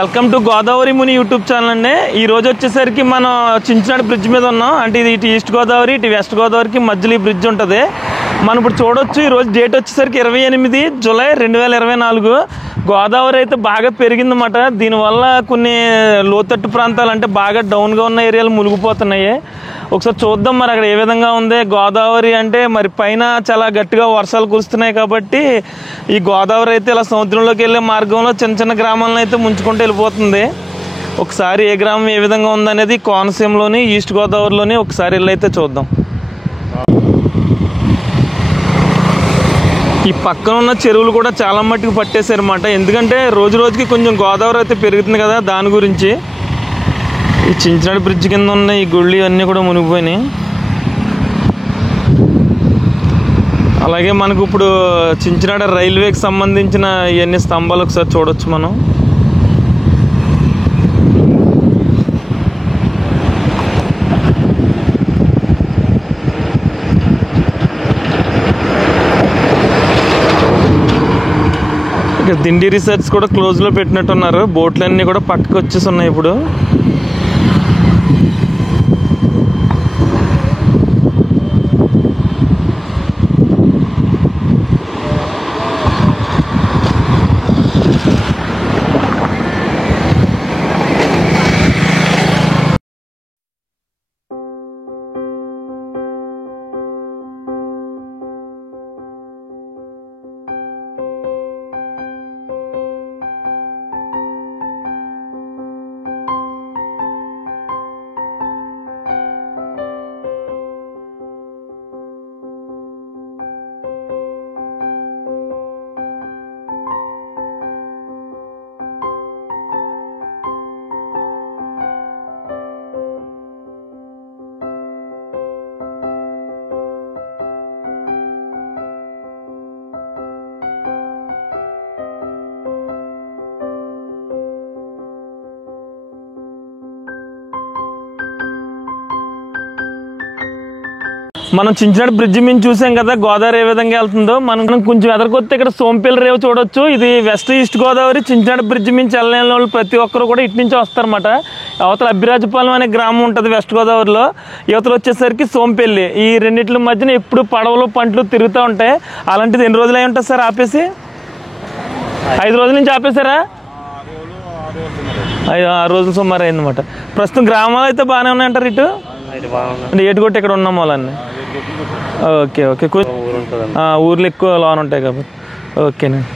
Welcome to Godavari Muni YouTube channel అండి. ఈ రోజు వచ్చేసరికి మనం చించినాడు బ్రిడ్జ్ మీద ఉన్నాం. అంటే ఇది ఇటు ఈస్ట్ గోదావరి ఇటు వెస్ట్ గోదావరికి మధ్యలో ఈ బ్రిడ్జ్ ఉంటుంది. మనం ఇప్పుడు చూడొచ్చు. ఈరోజు డేట్ వచ్చేసరికి 28 జూలై 2024. గోదావరి అయితే బాగా పెరిగిందన్నమాట. దీనివల్ల కొన్ని లోతట్టు ప్రాంతాలు అంటే బాగా డౌన్గా ఉన్న ఏరియాలు మునిగిపోతున్నాయి. ఒకసారి చూద్దాం మరి అక్కడ ఏ విధంగా ఉంది. గోదావరి అంటే మరి పైన చాలా గట్టిగా వర్షాలు కురుస్తున్నాయి కాబట్టి ఈ గోదావరి అయితే ఇలా సముద్రంలోకి వెళ్ళే మార్గంలో చిన్న చిన్న గ్రామాలను అయితే ముంచుకుంటూ వెళ్ళిపోతుంది. ఒకసారి ఏ గ్రామం ఏ విధంగా ఉందనేది కోనసీమలోని ఈస్ట్ గోదావరిలోని ఒకసారి వెళ్ళైతే చూద్దాం. ఈ పక్కన ఉన్న చెరువులు కూడా చాలా మట్టుకు పట్టేశారన్నమాట. ఎందుకంటే రోజు రోజుకి కొంచెం గోదావరి అయితే పెరుగుతుంది కదా, దాని గురించి. ఈ చించినాడు బ్రిడ్జ్ కింద ఉన్న ఈ గుళ్ళు అన్నీ కూడా మునిగిపోయినాయి. అలాగే మనకు ఇప్పుడు చించినాడు రైల్వేకి సంబంధించిన ఇవన్నీ స్తంభాలు ఒకసారి చూడొచ్చు మనం. ఇక్కడ దిండి రిసార్ట్స్ కూడా క్లోజ్లో పెట్టినట్టున్నారు. బోట్లన్నీ కూడా పక్కకు వచ్చేసి ఉన్నాయి ఇప్పుడు. మనం చించినాడు బ్రిడ్జ్ మీద చూసాం కదా గోదావరి ఏ విధంగా వెళ్తుందో. మనం కొంచెం ఎదరికొస్తే ఇక్కడ సోంపల్లి రేవు చూడొచ్చు. ఇది west east Godavari. Chinchinada bridge నుంచి వెళ్ళలేని వాళ్ళు ప్రతి ఒక్కరు కూడా ఇటు నుంచి వస్తారన్నమాట. అవతల అబ్బిరాజపాలెం అనే గ్రామం ఉంటుంది వెస్ట్ గోదావరిలో. యువతలు వచ్చేసరికి సోంపల్లి. ఈ రెండింటి మధ్యన ఎప్పుడు పడవలు పంటలు తిరుగుతూ ఉంటాయి. అలాంటిది ఎన్ని రోజులు అయి ఉంటుంది సార్ ఆపేసి? 5 రోజుల నుంచి ఆపేశారా? 6 రోజులు సుమారు అయిందన్నమాట. ప్రస్తుతం గ్రామాలు అయితే బాగానే ఉన్నాయంటారు ఇటు అంటే ఏటుకొట్టి ఇక్కడ ఉన్నాం వాళ్ళని. Okay okay. ఊర్లు ఎక్కువ లోన్ ఉంటాయి కాబట్టి ఓకేనండి.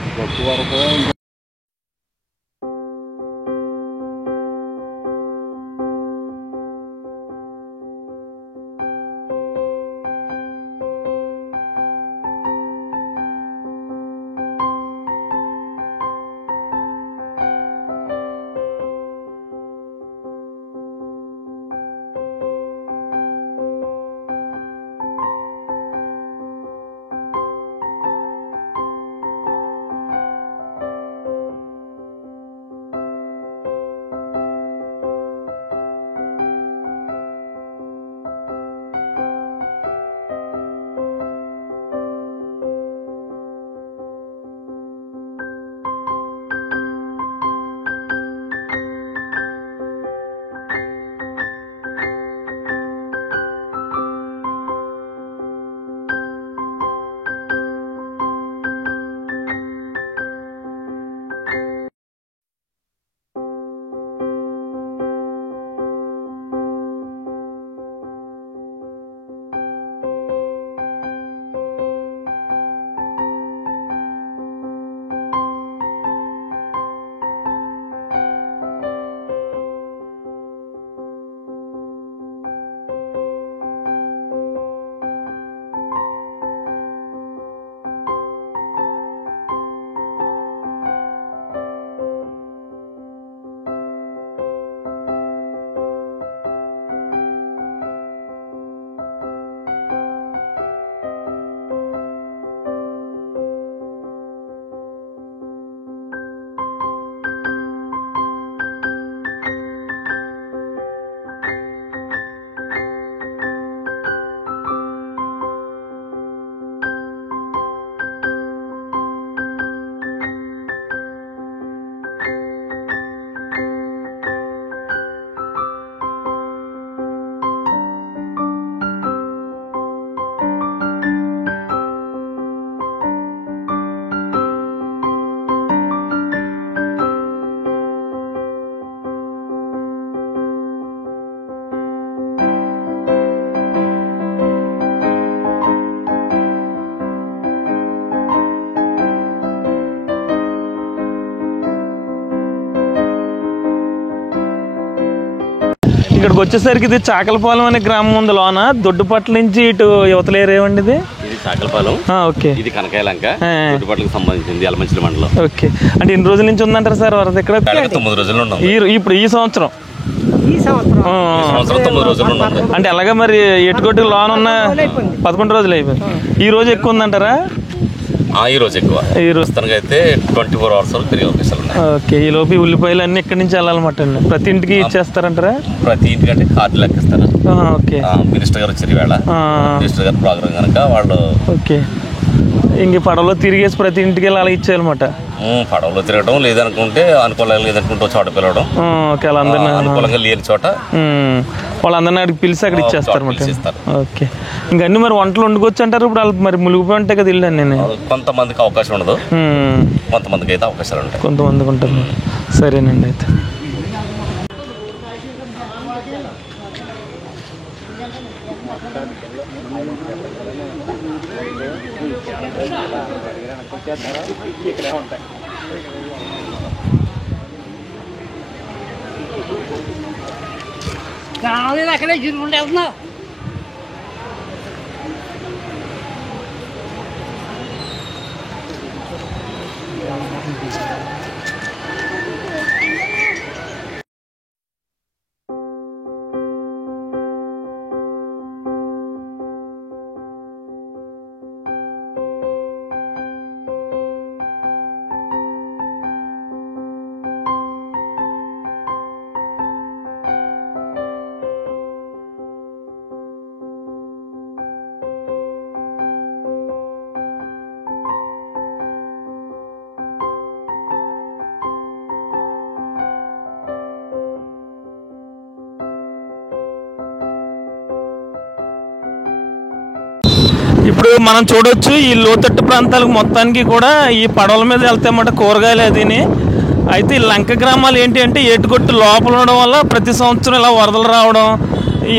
ఇక్కడికి వచ్చేసరికి ఇది చాకలపాలెం అనే గ్రామం ఉంది లోన. దొడ్డుపట్ల నుంచి ఇటు యువతల ఏరేవండి ఇది చాకలపాలెం. ఓకే. ఇది కనకాయలంక దొడ్డుపట్లకు సంబంధించింది యలమంచిలి మండలం. ఓకే. అంటే ఎన్ని రోజుల నుంచి ఉందంటారు సార్ వరద ఇక్కడ? 9 రోజులు ఉన్నాం ఇప్పుడు ఈ సంవత్సరం. అంటే అలాగే మరి ఎటుకొట్టు లోన్ ఉన్న 11 రోజులు అయిపోయింది. ఈ రోజు ఎక్కువ ఉందంటారా? ఈ రోజు ఎక్కువ. ఈ రోజు అయితే 24 hours తిరిగే అవకాశాలు ఉన్నాయి. ఓకే. ఈ లోపు ఉల్లిపాయలు అన్ని ఇక్కడి నుంచి వెళ్ళాలన్నమాట అండి. ప్రతి ఇంటికి ఇచ్చేస్తారంటారా? ప్రతి ఇంటికి అంటే కార్డు లెక్కిస్తారు. ఓకే. మినిస్టర్ గారు వచ్చారు ఈవేళ. మినిస్టర్ గారు ప్రోగ్రామ్ కనుక వాళ్ళు. ఓకే. ఇంక పడవలో తిరిగేసి ప్రతి ఇంటికి వెళ్ళి అలా ఇచ్చేయాలన్నమాట. పడవలో తిరగడం లేదనుకుంటే అనుకూలంగా లేదనుకుంటే చోట పిలవడం. ఓకే. వాళ్ళందరినీ అనుకూలంగా లేని చోట వాళ్ళందరినీ అక్కడికి పిలిచి అక్కడ ఇచ్చేస్తారు. ఓకే. ఇంకా అన్ని మరి వంటలు వండుకోవచ్చు అంటారు. ఇప్పుడు వాళ్ళు మరి మునిగిపోయి ఉంటాయి కదా ఇల్లు. నేను కొంతమందికి అవకాశం ఉండదు, కొంతమందికి అయితే అవకాశాలు ఉంటాయి. కొంతమందికి ఉంటారు. సరేనండి. అయితే అక్కడే చిరుకుంటే వెళ్తున్నావు. ఇప్పుడు మనం చూడొచ్చు ఈ లోతట్టు ప్రాంతాలకు మొత్తానికి కూడా ఈ పడవల మీద వెళ్తాయన్నమాట కూరగాయలు అదిని. అయితే ఈ లంక గ్రామాలు ఏంటి అంటే ఏటుకొట్టు లోపల ఉండడం వల్ల ప్రతి సంవత్సరం ఇలా వరదలు రావడం,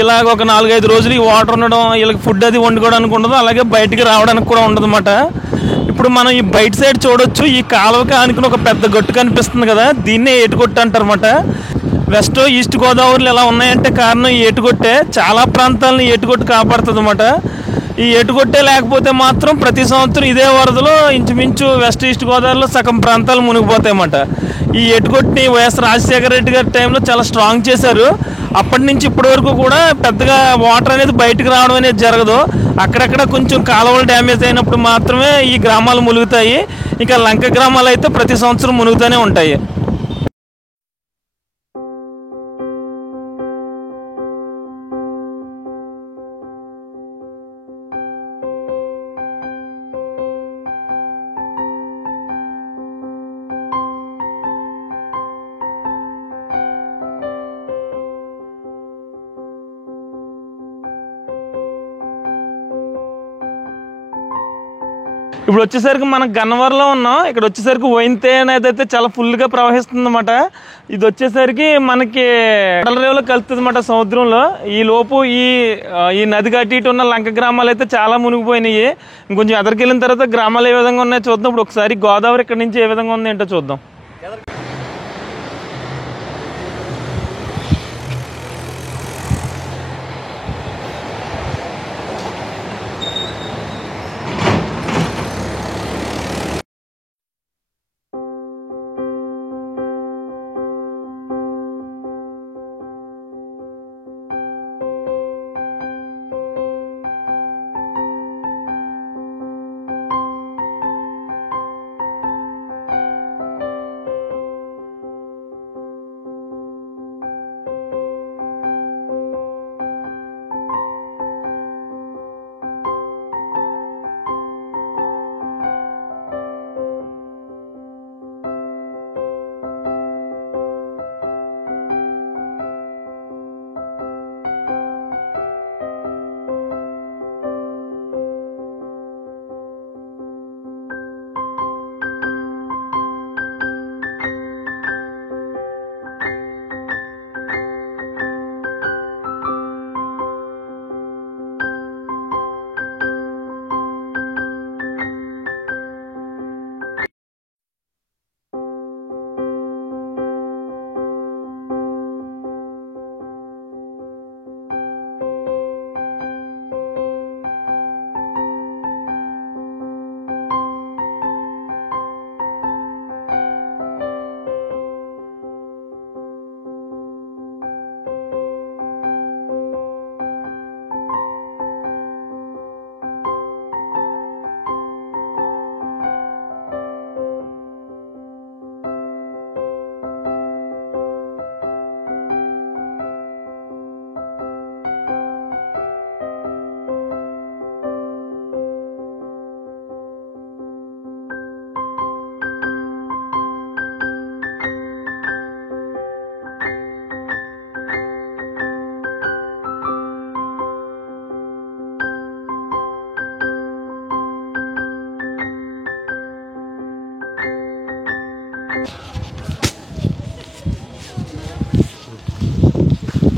ఇలాగ ఒక 4-5 రోజులు ఈ వాటర్ ఉండడం, వీళ్ళకి ఫుడ్ అది వండుకోవడానికి ఉండదు, అలాగే బయటికి రావడానికి కూడా ఉండదు అన్నమాట. ఇప్పుడు మనం ఈ బయట సైడ్ చూడొచ్చు ఈ కాలువకి ఆనుకుని ఒక పెద్ద గట్టు కనిపిస్తుంది కదా, దీన్నే ఏటుకొట్టు అంటారన్నమాట. వెస్ట్ ఈస్ట్ గోదావరిలో ఎలా ఉన్నాయంటే కారణం ఈ ఏటుకొట్టే. చాలా ప్రాంతాలను ఏటుకొట్టు కాపాడుతుంది అన్నమాట. ఈ ఏటుకొట్టే లేకపోతే మాత్రం ప్రతి సంవత్సరం ఇదే వరదలో ఇంచుమించు వెస్ట్ ఈస్ట్ గోదావరిలో సగం ప్రాంతాలు మునిగిపోతాయి అన్నమాట. ఈ ఏటుకొట్టిని వైఎస్ రాజశేఖర రెడ్డి గారి టైంలో చాలా స్ట్రాంగ్ చేశారు. అప్పటి నుంచి ఇప్పటి వరకు కూడా పెద్దగా వాటర్ అనేది బయటకు రావడం అనేది జరగదు. అక్కడక్కడ కొంచెం కాలువలు డ్యామేజ్ అయినప్పుడు మాత్రమే ఈ గ్రామాలు మునుగుతాయి. ఇక లంక గ్రామాలు అయితే ప్రతి సంవత్సరం మునుగుతూనే ఉంటాయి. ఇప్పుడు వచ్చేసరికి మనం గన్నవరంలో ఉన్నాం. ఇక్కడ వచ్చేసరికి వైన్తే అనేది అయితే చాలా ఫుల్గా ప్రవహిస్తుంది అన్నమాట. ఇది వచ్చేసరికి మనకి రేవులో కలుస్తుంది అన్నమాట సముద్రంలో. ఈ లోపు ఈ నది అటు ఇటు ఉన్న లంక గ్రామాలు అయితే చాలా మునిగిపోయినాయి. ఇంకొంచెం ఎదరికి వెళ్ళిన తర్వాత గ్రామాలు ఏ విధంగా ఉన్నాయో చూద్దాం. ఇప్పుడు ఒకసారి గోదావరి ఇక్కడ నుంచి ఏ విధంగా ఉంది ఏంటో చూద్దాం.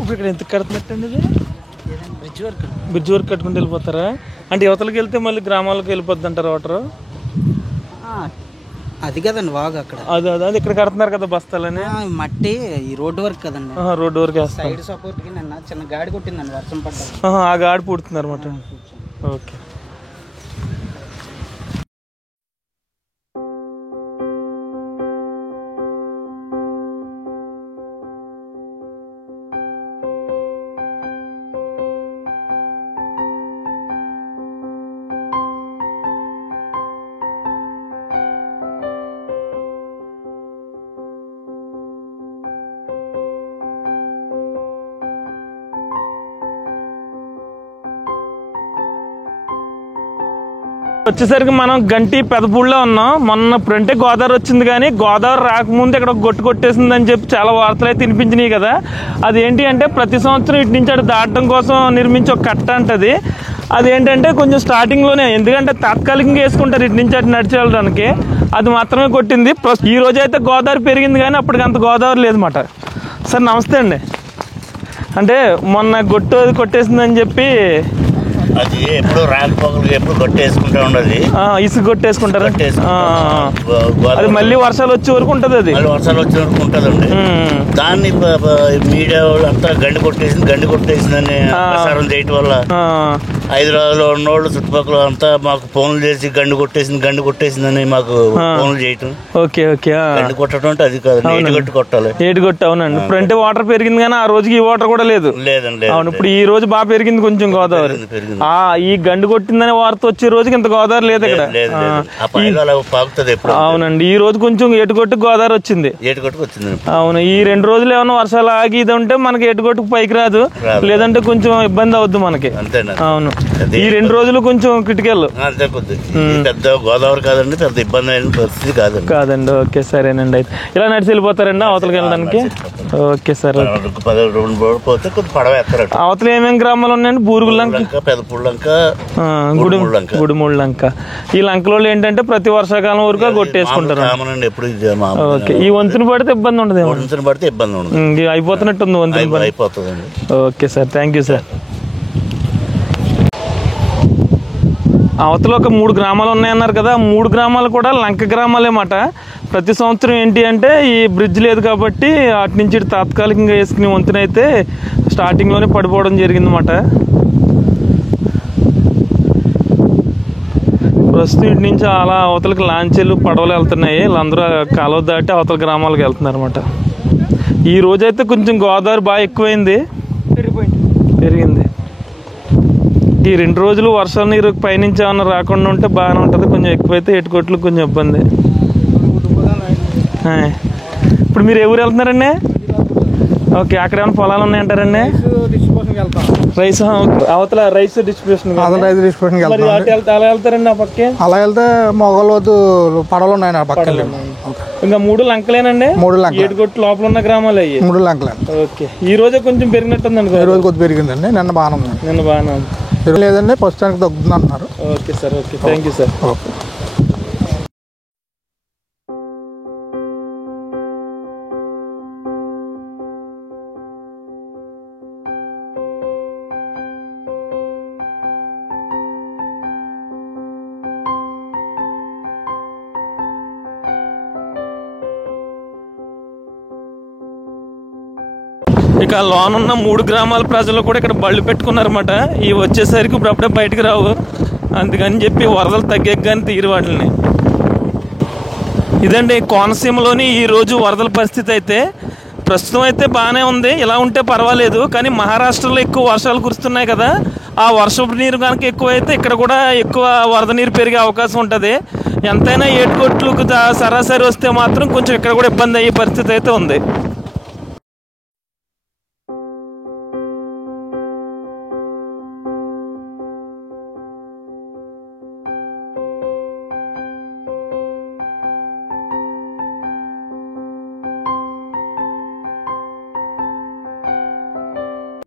ఇప్పుడు ఇక్కడ ఎంత కడుతున్నట్టండి ఇది? బ్రిడ్జ్ వర్క్ కట్టుకుంటూ వెళ్ళిపోతారా? అంటే యువతలకు వెళ్తే మళ్ళీ గ్రామాలకు వెళ్ళిపోద్ది అంటారు వాటర్? అది కదండి వాగు అక్కడ. అది ఇక్కడ కడుతున్నారు కదా బస్తాలని. మట్టి ఈ రోడ్డు వర్క్ కదండి. రోడ్డు వర్క్ వేస్తారు. సైడ్ సపోర్ట్ కి నిన్న చిన్న గాడి కొట్టిందండి వర్షం పడ్డా. ఆ గాడి పుడుతున్నారు అన్నమాట. ఓకే. వచ్చేసరికి మనం గంటి పెదపూడిలో ఉన్నాం. మొన్న ఇప్పుడంటే గోదావరి వచ్చింది, కానీ గోదావరి రాకముందు ఇక్కడ గొట్టు కొట్టేసిందని చెప్పి చాలా వార్తలు అయితే వినిపించినాయి కదా. అదేంటి అంటే ప్రతి సంవత్సరం ఇటు నుంచి అటు దాటడం కోసం నిర్మించే ఒక కట్ట అంటది. అదేంటంటే కొంచెం స్టార్టింగ్లోనే, ఎందుకంటే తాత్కాలికంగా వేసుకుంటారు ఇటు నుంచి అటు నడిచి వెళ్ళడానికి, అది మాత్రమే కొట్టింది. ఈ రోజు అయితే గోదావరి పెరిగింది, కానీ అప్పటికి అంత గోదావరి లేదన్నమాట. సార్ నమస్తే అండి. అంటే మొన్న గొట్టు అది కొట్టేసిందని చెప్పి అది ఎప్పుడు రాకపోకలు ఎప్పుడు కొట్టేసుకుంటా ఉండదు, ఇసుక కొట్టేసుకుంటారు. అది మళ్ళీ వర్షాలు వచ్చే వరకు ఉంటుంది, అది మళ్ళీ వర్షాలు వచ్చే వరకు ఉంటుందండి. దాన్ని మీడియా వాళ్ళు అంతా గండి కొట్టేసిందని ప్రసారం చేయటం వల్ల హైదరాబాద్ లో ఉన్నోళ్ళు చుట్టుపక్కల అంతా మాకు ఫోన్లు చేసి గండి కొట్టేసిందని మాకు ఫోన్లు చేయటం. Okay okay. గండి కొట్టడం అంటే అది కాదు, ఏటిగట్టు కొట్టాలి. ఏటిగట్టు, అవునండి. ఇప్పుడు అంటే వాటర్ పెరిగింది, కానీ ఆ రోజుకి ఈ వాటర్ కూడా లేదండి. అవును, ఇప్పుడు ఈ రోజు బాగా పెరిగింది కొంచెం గోదావరి. ఈ గండి కొట్టిందనే వార్త వచ్చే రోజుకి ఇంత గోదావరి లేదు ఇక్కడ. అవునండి, ఈ రోజు కొంచెం ఏటుగొట్టు గోదావరి వచ్చింది. అవును, ఈ 2 రోజులు ఏమన్నా వర్షాలు ఆగి ఇది ఉంటే మనకి ఏటుగొట్టుకు పైకి రాదు, లేదంటే కొంచెం ఇబ్బంది అవుద్ది మనకి. అవును, ఈ 2 రోజులు కొంచెం క్రిటికల్. పెద్ద గోదావరి కాదండి, పెద్ద ఇబ్బంది అయిన పరిస్థితి కాదండి. ఓకే, సరేనండి. అయితే ఇలా నడిచి వెళ్ళిపోతారండి అవతలకి వెళ్ళడానికి? Okay sir. అవతల ఏమేమి గ్రామాలు ఉన్నాయండి? బూరుగులంక, గుడిమూళ్ళంక. ఈ లంకలో ఏంటంటే ప్రతి వర్షాకాలం వరకు కొట్టేసుకుంటారు. ఓకే, ఈ వంతుని పడితే ఇబ్బంది ఉండదు. అయిపోతున్నట్టుంది వంతుని అయిపోతుంది. Okay sir, thank you sir. అవతల ఒక 3 గ్రామాలు ఉన్నాయన్నారు కదా, 3 గ్రామాలు కూడా లంక గ్రామాలే మాట. ప్రతి సంవత్సరం ఏంటి అంటే ఈ బ్రిడ్జ్ లేదు కాబట్టి అటు నుంచి తాత్కాలికంగా వేసుకునే వంతున అయితే స్టార్టింగ్లోనే పడిపోవడం జరిగిందన్నమాట. ప్రస్తుతం ఇటు నుంచి అలా అవతలకి లాంచీలు పడవలు వెళ్తున్నాయి. వీళ్ళందరూ కాలువ దాటి అవతల గ్రామాలకు వెళ్తున్నారు అనమాట. ఈ రోజైతే కొంచెం గోదావరి బాగా ఎక్కువైంది, పెరిగింది. ఈ 2 రోజులు వర్షాల నీరు పైనుంచి ఏమన్నా రాకుండా ఉంటే బాగానే ఉంటుంది, కొంచెం ఎక్కువైతే ఎటుకొట్లు కొంచెం ఇబ్బంది. ఇప్పుడు మీరు ఎవరు వెళ్తున్నారండి? ఓకే, అక్కడ ఏమైనా పొలాలు ఉన్నాయంటారండి? రైస్ అవతల రైస్ డిస్ట్రిబ్యూషన్ అలా వెళ్తారండి. ఆ పక్కే అలా వెళ్తే మొగలు పడవలు ఉన్నాయి పక్క. ఇంకా 3 లంకలేనండి? 3 లంకలు. 7 కొట్టు లోపల ఉన్న గ్రామాలు అయ్యి 3 లంకలు. ఓకే, ఈ రోజే కొంచెం పెరిగినట్టుంది. ఈ రోజు కొద్ది పెరిగిందండి, నిన్న బాగానే ఉంది. లేదండి ప్రస్తుతానికి తగ్గుతుంది అంటున్నారు. Okay sir, okay, thank you sir. Okay. ఇక లోన్ ఉన్న 3 గ్రామాల ప్రజలు కూడా ఇక్కడ బళ్ళు పెట్టుకున్నారన్నమాట. ఇవి వచ్చేసరికి ఇప్పుడు అప్పుడే బయటకు రావు, అందుకని చెప్పి వరదలు తగ్గాక కానీ తీరు వాటిని. ఇదండి కోనసీమలోని ఈరోజు వరదల పరిస్థితి. అయితే ప్రస్తుతం అయితే బాగానే ఉంది, ఇలా ఉంటే పర్వాలేదు. కానీ మహారాష్ట్రలో ఎక్కువ వర్షాలు కురుస్తున్నాయి కదా, ఆ వర్షపు నీరు కనుక ఎక్కువైతే ఇక్కడ కూడా ఎక్కువ వరద నీరు పెరిగే అవకాశం ఉంటుంది. ఎంతైనా 7 కోట్లకు సరాసరి వస్తే మాత్రం కొంచెం ఇక్కడ కూడా ఇబ్బంది అయ్యే పరిస్థితి అయితే ఉంది.